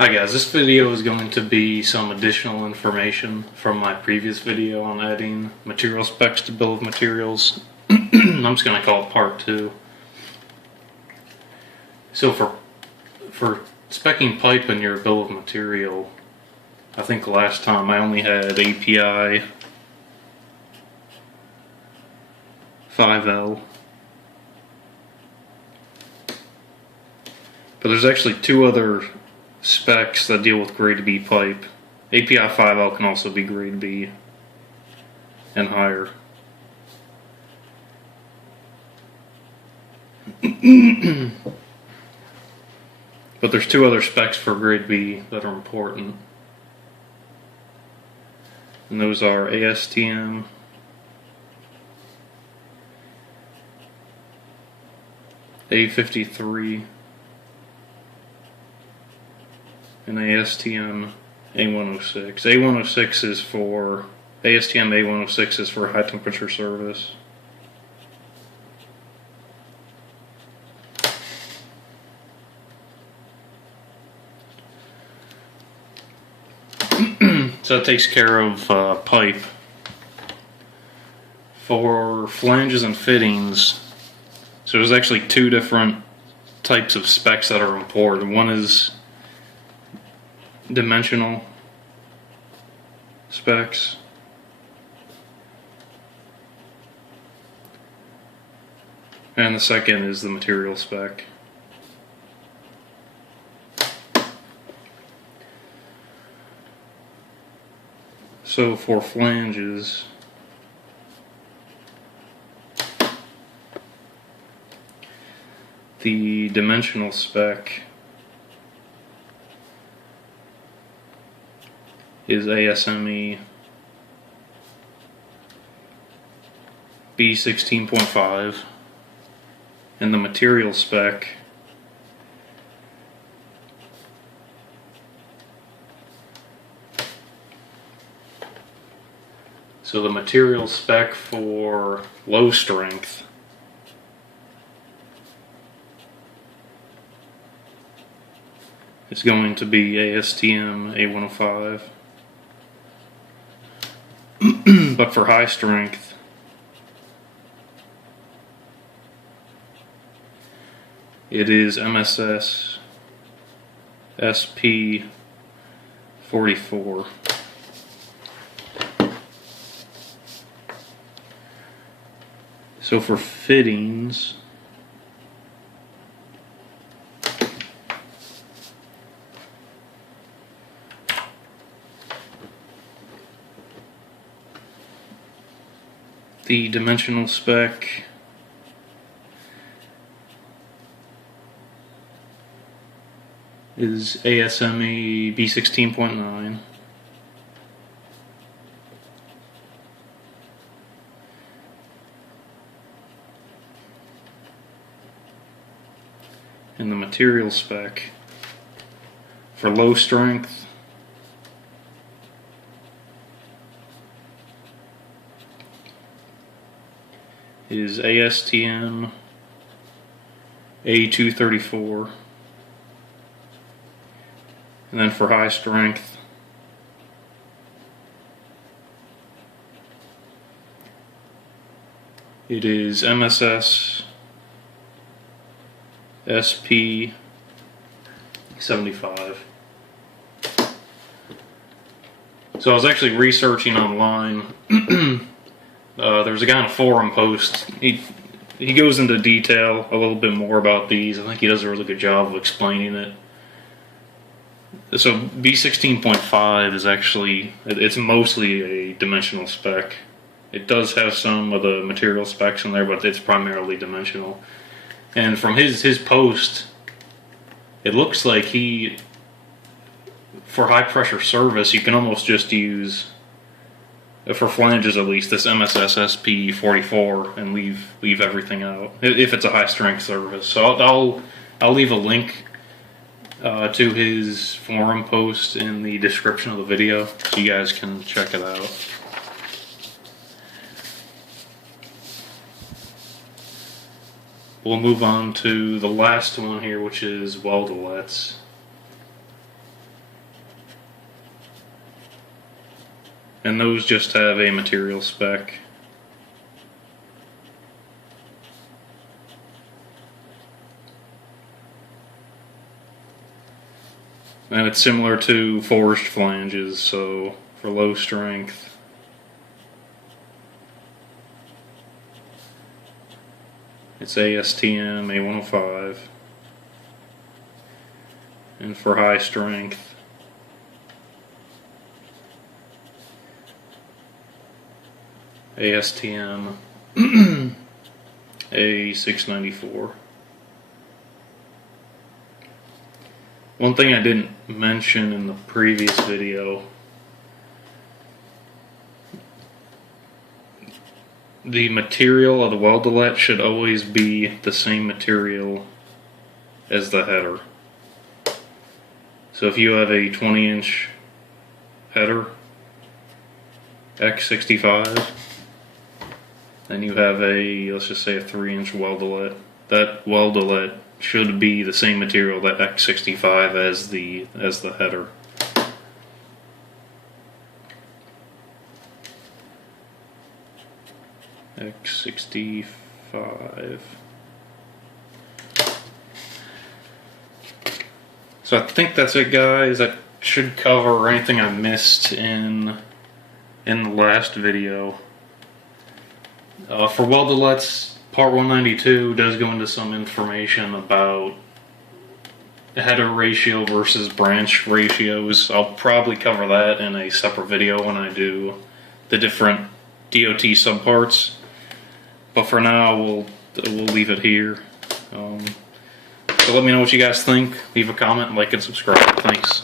Hi guys, this video is going to be some additional information from my previous video on adding material specs to bill of materials. I'm just going to call it part 2. So for specing pipe in your bill of material, I think last time I only had API 5L. But there's actually 2 other specs that deal with grade B pipe. API 5L can also be grade B and higher. But there's 2 other specs for grade B that are important. And those are ASTM A53 and ASTM A106. A106 is for ASTM A106 is for high temperature service. So that takes care of pipe. For flanges and fittings, so there's actually 2 different types of specs that are important. One is dimensional specs, and the second is the material spec. So for flanges, the dimensional spec is ASME B16.5, and the material spec so the material spec for low strength is going to be ASTM A105. But for high strength, it is MSS-SP 44. So for fittings, the dimensional spec is ASME B16.9. And the material spec for low strength is ASTM A234, and then for high strength it is MSS-SP 75. So I was actually researching online. There's a guy in a forum post. He goes into detail a little bit more about these. I think he does a really good job of explaining it. So B16.5 is actually, it's mostly a dimensional spec. It does have some of the material specs in there, but it's primarily dimensional. And from his post, it looks like for high pressure service, you can almost just use, for flanges at least, this MSS-SP 44 and leave everything out if it's a high strength service. So I'll leave a link to his forum post in the description of the video so you guys can check it out. We'll move on to the last one here, which is weldolets. and those just have a material spec. And it's similar to forged flanges, so for low strength. It's ASTM A105. And for high strength, ASTM A694. One thing I didn't mention in the previous video, the material of the weldolet should always be the same material as the header. So if you have a 20-inch header, X65, then you have a, let's just say a 3-inch weldolet. That weldolet should be the same material, that X65, as the header. X65. So I think that's it, guys. That should cover anything I missed in the last video. For weldolets, part 192 does go into some information about header ratio versus branch ratios. I'll probably cover that in a separate video when I do the different DOT subparts. But for now, we'll leave it here. So let me know what you guys think. Leave a comment, like, and subscribe. Thanks.